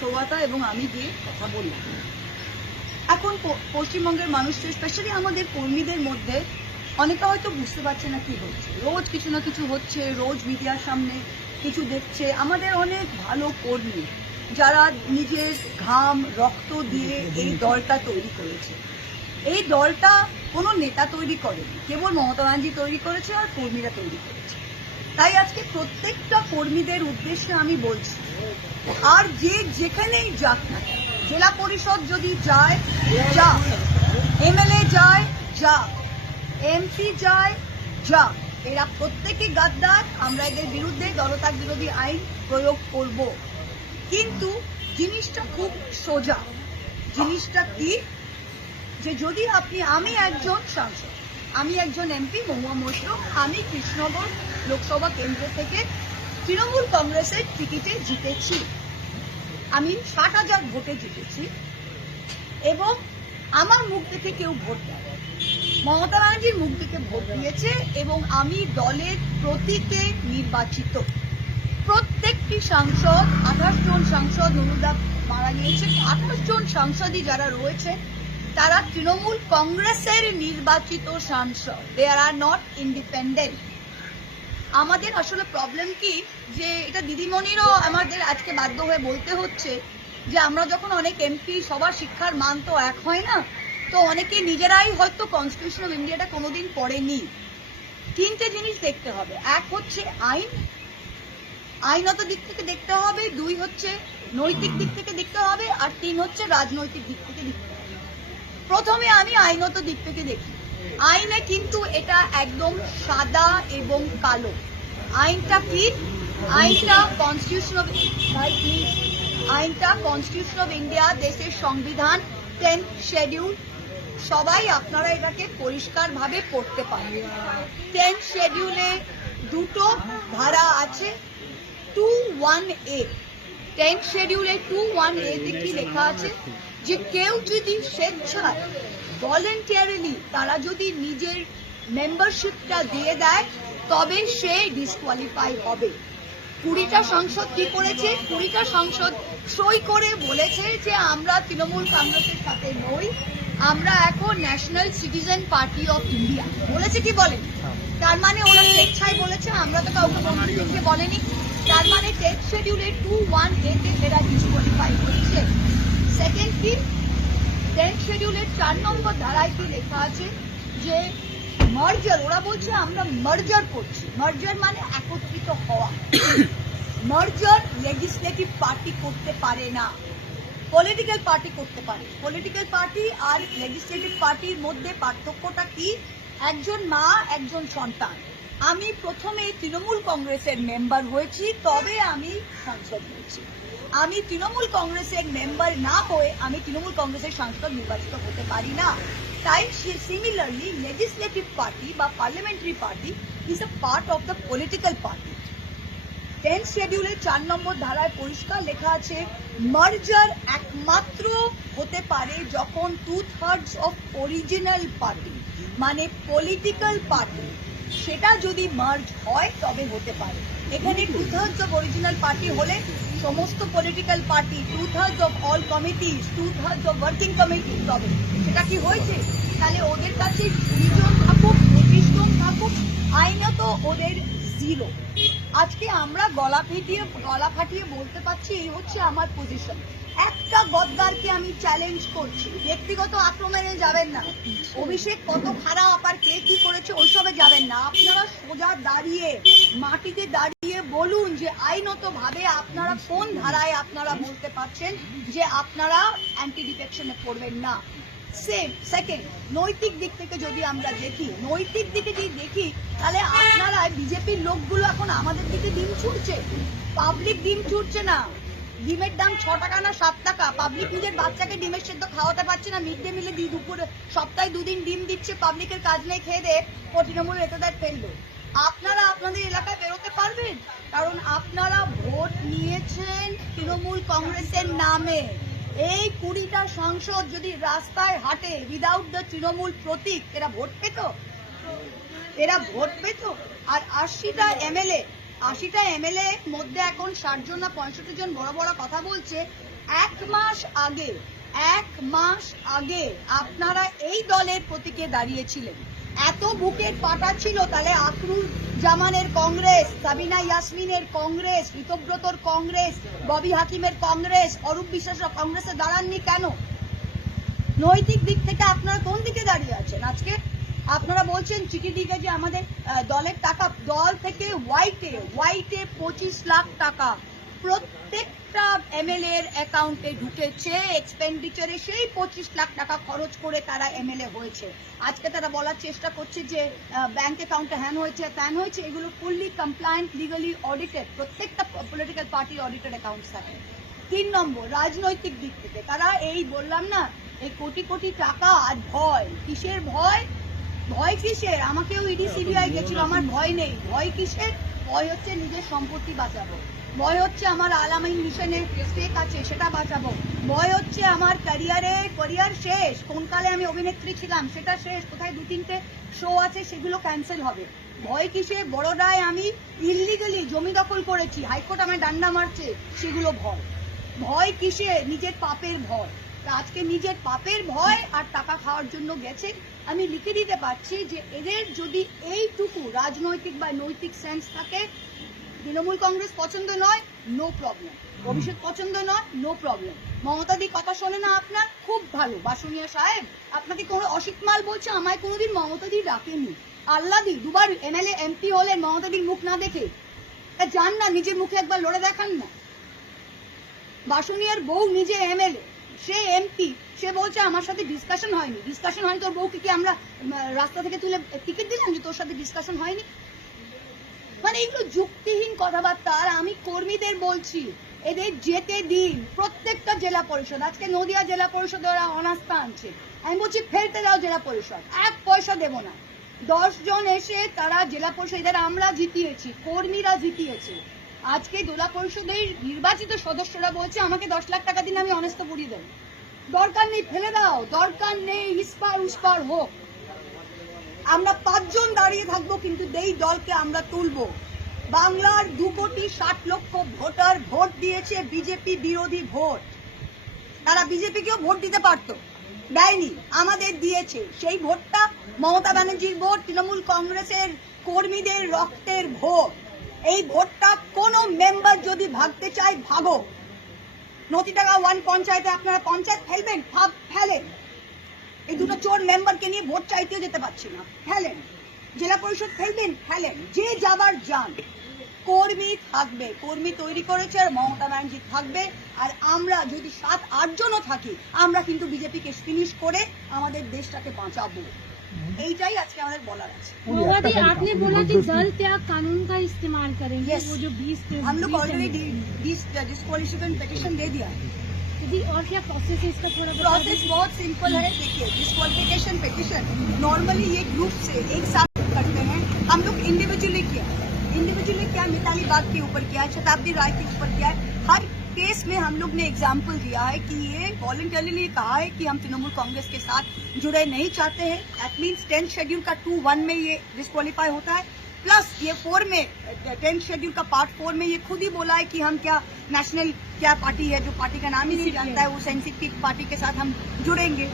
সৌগতা এবং আমি গিয়ে কথা বললাম। এখন পশ্চিমবঙ্গের মানুষদের স্পেশালি আমাদের কর্মীদের মধ্যে অনেকে হয়তো বুঝতে পারছে না কি হচ্ছে, রোজ কিছু না কিছু হচ্ছে, রোজ মিডিয়ার সামনে কিছু দেখছে। আমাদের অনেক ভালো কর্মী যারা নিজের ঘাম রক্ত দিয়ে এই দলটা তৈরি করেছে। এই দলটা কোনো নেতা তৈরি করেনি, কেবল মমতা ব্যানার্জি তৈরি করেছে আর কর্মীরা তৈরি করেছে। তাই আজকে প্রত্যেকটা কর্মীদের উদ্দেশ্যে আমি বলছি, আর যে যেখানেই যাক না, জেলা পরিষদ যদি যায় যা, এমএলএ যায় যা, এমপি যায় যা, এরা প্রত্যেকে গাদ্দার। আমরা এদের বিরুদ্ধে দলত্যাগ বিরোধী আইন প্রয়োগ করব। কিন্তু জিনিসটা খুব সোজা। জিনিসটা কি, যে যদি আমি একজন সাংসদ, আমি একজন এমপি মহুয়া মৈত্র, আমি কৃষ্ণনগর লোকসভা কেন্দ্র থেকে তৃণমূল কংগ্রেসের টিকিটে জিতেছি। আমি 60,000 ভোটে জিতেছি এবং আমার মুখ দেখে কেউ ভোট দেয়, মমতা ব্যানার্জির মুখ দেখে ভোট দিয়েছে এবং আমি দলের প্রতীকে নির্বাচিত। প্রত্যেকটি সাংসদ, 28 জন সাংসদ, অনুদা মারা গিয়েছে, 28 জন সাংসদই যারা রয়েছে তারা তৃণমূল কংগ্রেসের নির্বাচিত সাংসদ, দে আর নট ইন্ডিপেন্ডেন্ট। আমাদের আসলে প্রবলেম কি, যে এটা দিদিমণিরও আমাদের আজকে বাধ্য হয়ে বলতে হচ্ছে যে আমরা যখন অনেক এমপি, সবার শিক্ষার মান তো এক হয় না, তো অনেকে নিজেরাই হয়তো কনস্টিটিউশন অফ ইন্ডিয়াটা কোনোদিন পড়েনি। তিনটে জিনিস দেখতে হবে, এক হচ্ছে আইনত দিক থেকে দেখতে হবে, 2 হচ্ছে নৈতিক দিক থেকে দেখতে হবে, আর 3 হচ্ছে রাজনৈতিক দিক থেকে দেখতে হবে। প্রথমে আমি আইনত দিক থেকে দেখি। আইনে কিন্তু এটা একদম সাদা এবং কালো। আইনটা কি? আইনটা কনস্টিটিউশন অফ ইন্ডিয়া, দেশের সংবিধান, 10th শিডিউল। সবাই আপনারা এটাকে পরিষ্কারভাবে পড়তে পারেন। 10th শিডিউলে 2টো ধারা আছে। 21A, 10th শিডিউলে 21A তে কি লেখা আছে, যে কেউ যদি স্বেচ্ছায় ভলেন্টিয়ারিলি তারা যদি নিজের মেম্বারশিপটা দিয়ে দেয় তবে সে ডিসকোয়ালিফাই হবে। 20টা সংসদ কি করেছে? 20টা সংসদ সই করে বলেছে যে আমরা তৃণমূল কংগ্রেসের সাথে নই, আমরা এখন national citizen party of India. বলেছে কি বলেন? তার মানে ওরা স্বেচ্ছায় বলেছে, আমরা তো কাউকে বন্ধুদেরকে বলেনি। তার মানে 10th শিডিউলে 21A তে এরা ডিসকোয়ালিফাই হয়েছে। সেকেন্ড কি, 10th শিডিউলের 4 নম্বর ধারায় কি লেখা আছে, যে মার্জার, ওরা বলছে আমরা মার্জার করছি। মার্জার মানে একত্রিত হওয়া। মার্জার লেজিসলেটিভ পার্টি করতে পারে না, পলিটিক্যাল পার্টি করতে পারে। পলিটিক্যাল পার্টি আর লেজিসলেটিভ পার্টির মধ্যে পার্থক্যটা কি? একজন মা, একজন সন্তান। আমি প্রথমে তৃণমূল কংগ্রেসের মেম্বার হয়েছি, তবে আমি সাংসদ হয়েছি। আমি তৃণমূল কংগ্রেসের মেম্বার না হয়ে আমি তৃণমূল কংগ্রেসের সাংসদ নির্বাচিত হতে পারি না। তাই সিমিলারলি লেজিসলেটিভ পার্টি বা parliamentary party is a part of the political party. 10th শিডিউলের 4 নম্বর ধারায় পরিষ্কার লেখা আছে, মার্জার একমাত্র হতে পারে যখন 2/3 অফ অরিজিনাল পার্টি, মানে পলিটিক্যাল পার্টি, সেটা যদি মার্জ হয় তবে হতে পারে। এখানে 2/3 অফ অরিজিনাল পার্টি হলে সমস্ত political party, 2/3 of all committees, 2/3 of working committee, তবে সেটা কি হয়েছে? তাহলে ওদের কাছে 20 জন থাকুক, 25 জন থাকুক, আইনত ওদের 0। আজকে আমরা গলা ফাটিয়ে বলতে পারছি, এই হচ্ছে আমার পজিশন। একটা গদ্দারকে আমি চ্যালেঞ্জ করছি, ব্যক্তিগত আক্রমণে যাবেন না। অভিষেক কত খারাপ আর কে কি করেছে ওইসবে যাবেন না। আপনারা সোজা দাঁড়িয়ে, মাটিতে দাঁড়িয়ে বলুন যে আইনত ভাবে আপনারা কোন ধারায় আপনারা বলতে পারছেন যে আপনারা অ্যান্টি ডিফেকশনে পড়বেন না। সেকেন্ড, নৈতিক দিক থেকে যদি আমরা দেখি, তাহলে আপনারা বিজেপির লোকগুলো এখন আমাদের দিকে ডিম ছুটছে, পাবলিক ডিম ছুটছে না। ডিমের দাম 6 টাকা না 7 টাকা, পাবলিক নিজের বাচ্চাকে ডিমের সেদ্ধ খাওয়াতে পারছে না। মিড ডে মিলে দুপুরে সপ্তাহে 2 দিন ডিম দিচ্ছে, পাবলিকের কাজ নেই, খেয়ে দে তৃণমূল নেতাদের ফেললো। আপনারা আপনাদের এলাকায় বেরোতে পারবেন, কারণ আপনারা ভোট নিয়েছেন তৃণমূল কংগ্রেসের নামে। এই 20টা সংসদ যদি রাস্তায় হাঁটে উইদাউট দ্য তৃণমূল প্রতীক, এরা ভোট পেত? আর 80টা এমএলএ মধ্যে এখন 60 জন না 65 জন বড় বড় কথা বলছে। এক মাস আগে আপনারা এই দলের প্রতীকে দাঁড়িয়েছিলেন। এত বুকের পাটা ছিল, তাহলে আখরুল জামানের কংগ্রেস, সাবিনা ইয়াসমিনের কংগ্রেস, ঋতব্রতর কংগ্রেস, ববি হাকিমের কংগ্রেস, অরূপ বিশ্বাসের কংগ্রেসে দাঁড়াননি কেন? নৈতিক দিক থেকে আপনারা কোন দিকে দাঁড়িয়ে আছেন? আজকে আপনারা বলছেন চিঠি দিকে যে আমাদের দলের টাকা, দল থেকে হোয়াইটে 25 লাখ টাকা প্রত্যেকটা এমএলএ এর অ্যাকাউন্টে ঢুকেছে। এক্সপেন্ডিচারে সেই 25 লাখ টাকা খরচ করে তারা এমএলএ হয়েছে। আজকে তারা বলার চেষ্টা করছে যে ব্যাংক অ্যাকাউন্টে হ্যান হয়েছে ত্যান হয়েছে। এগুলো ফুললি কমপ্লায়েন্ট, লিগালি অডিটেড, প্রত্যেকটা পলিটিক্যাল পার্টি অডিটেড অ্যাকাউন্টস থাকে। 3 নম্বর, রাজনৈতিক দিক থেকে তারা এই বললাম না, এই কোটি কোটি টাকা আর ভয়, কিসের ভয়? ভয় কিসের? আমাকেও ইডি সিবিআই গেছিল, আমার ভয় নেই। ভয় কিসের? ভয় হচ্ছে নিজের সম্পত্তি বাঁচাবো, ভয় হচ্ছে আমার আলামিন মিশনের স্টেক আছে সেটা বাঁচাবো, ভয় হচ্ছে আমার ক্যারিয়ার শেষ, কোন কালে আমি অভিনেত্রী ছিলাম সেটা শেষ, কোথায় 2-3টে শো আছে সেগুলো ক্যান্সেল হবে। ভয় কিসে? বড়োদায় আমি ইললিগালি জমি দখল করেছি, হাইকোর্ট আমায় ডান্ডা মারছে, সেগুলো ভয়। ভয় কিসে? নিজের পাপের ভয়। আজকে নিজের পাপের ভয় আর টাকা খাওয়ার জন্য গেছে। আমি লিখে দিতে পারছি যে এদের যদি এইটুকু রাজনৈতিক বা নৈতিক সেন্স থাকে, তৃণমূল কংগ্রেস পছন্দ নয়, নো প্রবলেম। অভিষেক পছন্দ নয়, নো প্রবলেম। মমতাদি কথা শোনে না আপনার, খুব ভালো। বাসুনিয়া সাহেব আপনাকে কোনো অসিত মাল বলছে, আমায় কোনোদিন মমতাদি ডাকেনি। আল্লাদি 2বার এমএলএ এমপি হলেন মমতাদির মুখ না দেখে। যান না, নিজের মুখে একবার লড়ে দেখান না। বাসুনিয়ার বউ নিজে এমএলএ, সে এমপি, সে বলছে আমার সাথে ডিসকাশন হয়নি। ডিসকাশন হয়নি তোর বউকে কি আমরা রাস্তা থেকে তুলে টিকিট দিলাম যে তোর সাথে ডিসকাশন হয়নি? মানে এগুলো যুক্তিহীন কথাবার্তা। আর আমি কর্মীদের বলছি, এদের যেতে দিন। প্রত্যেকটা জেলা পরিষদ, আজকে নদিয়া জেলা পরিষদে ওরা অনাস্থা আনছে, আমি বলছি ফেলতে দাও জেলা পরিষদ, 1 পয়সা দেব না। 10 জন এসে তারা জেলা পরিষদ, এদের আমরা জিতিয়েছি, কর্মীরা জিতিয়েছে। আজকে জেলা পরিষদের নির্বাচিত সদস্যরা বলছে আমাকে 10 লাখ টাকা দিন, আমি অনেস্ত পুড়িয়ে দেব। দরকার নেই, ফেলে দাও, দরকার নেই, ইস্পার হোক। আমরা 5 জন দাঁড়িয়ে থাকবো, কিন্তু এই দলকে আমরা তুলবো। বাংলার 2,60,00,000 ভোটার ভোট দিয়েছে বিজেপি বিরোধী ভোট। তারা বিজেপিকেও ভোট দিতে পারতো, দেয়নি, আমাদের দিয়েছে। সেই ভোটটা মমতা ব্যানার্জির ভোট, তৃণমূল কংগ্রেসের কর্মীদের রক্তের ভোট। এই ভোটটা কোন মেম্বার যদি ভাগতে চায়, ভাগো। নতি টাকা 1 পঞ্চায়েতে আপনারা পঞ্চায়েত ফেলবেন, ফেলেন। এই দুটো চোর মেম্বারকে নিয়ে ভোট চাইতেও যেতে পারছি না, ফেলেন। জেলা পরিষদ ফেলবেন, ফেলেন। যে যাবার যান, কর্মী থাকবে, কর্মী তৈরি করেছে, আর মমতা ব্যানার্জি থাকবে। আর আমরা যদি 7-8 জনও থাকি, আমরা কিন্তু বিজেপিকে ফিনিশ করে আমাদের দেশটাকে বাঁচাবো। এইটাই আজকে আমাদের বলার আছে। मोदी आपने बोला कि दल त्याग कानून का इस्तेमाल करेंगे। Yes. वो जो 20 हम लोग ऑलरेडी डिस्क्वालिफिकेशन पिटीशन दे दिया है। और क्या प्रोसेस है इसका, थोड़ा बता प्रोसेस बहुत सिंपल है। देखिए, डिस्क्वालिफिकेशन पिटीशन नॉर्मली ये ग्रुप से एक साथ करते हैं, हम लोग इंडिविजुअली किया। मिताली बाग के ऊपर किया है, शताब्दी राय के ऊपर किया है। हर केस में हम लोग ने एग्जाम्पल दिया है कि ये वॉलंटरली कहा है कि हम तृणमूल कांग्रेस के साथ जुड़े नहीं चाहते हैं। दैट मीन्स 10th शेड्यूल का 2(1) में ये डिस्क्वालीफाई होता है, प्लस ये 4 में 10th शेड्यूल का पार्ट 4 में ये खुद ही बोला है कि हम क्या नेशनल क्या पार्टी है, जो पार्टी का नाम ही नहीं जानता है, वो सेंसिटिव पार्टी के साथ हम जुड़ेंगे।